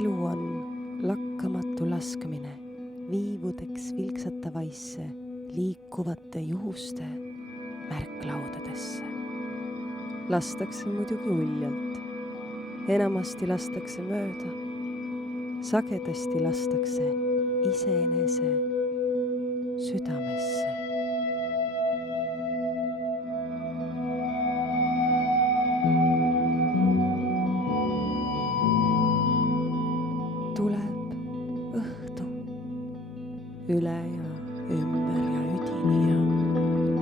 elu on lakkamatu laskmine viivudeks vilksatavaisse liikuvate juhuste märklaudadesse. Lastakse muidugi uljalt, enamasti lastakse mööda, sagedasti lastakse iseenese südamesse. Tuleb õhtu üle ja ümber ja üdini ja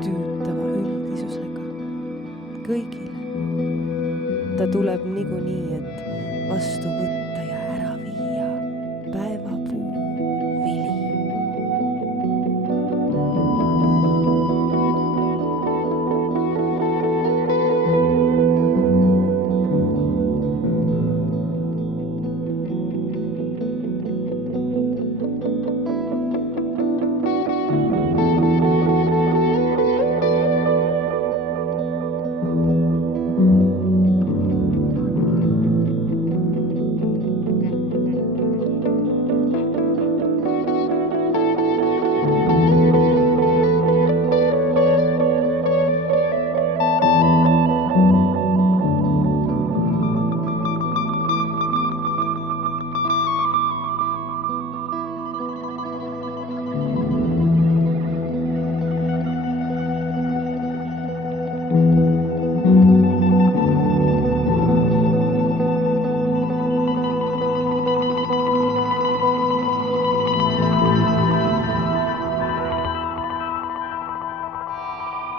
tüütava üldisusega kõigile. Ta tuleb niikuinii, et vastu võtta ja ära viia päevapuu vili.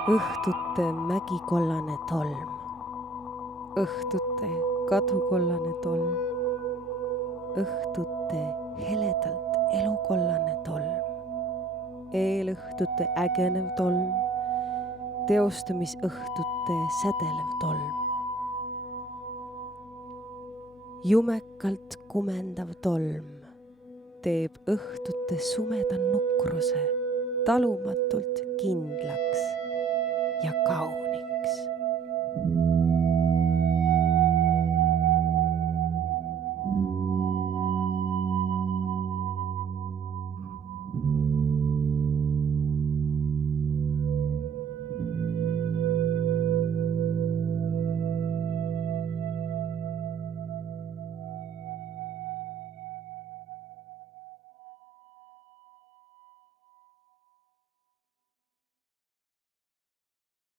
Õhtute mägikollane tolm, õhtute kadukollane tolm, õhtute heledalt elukollane tolm, eelõhtute ägenev tolm, teostamisõhtute sädelev tolm, jumekalt kumendav tolm teeb õhtute sumeda nukruse talumatult kindlaks ja kaunist.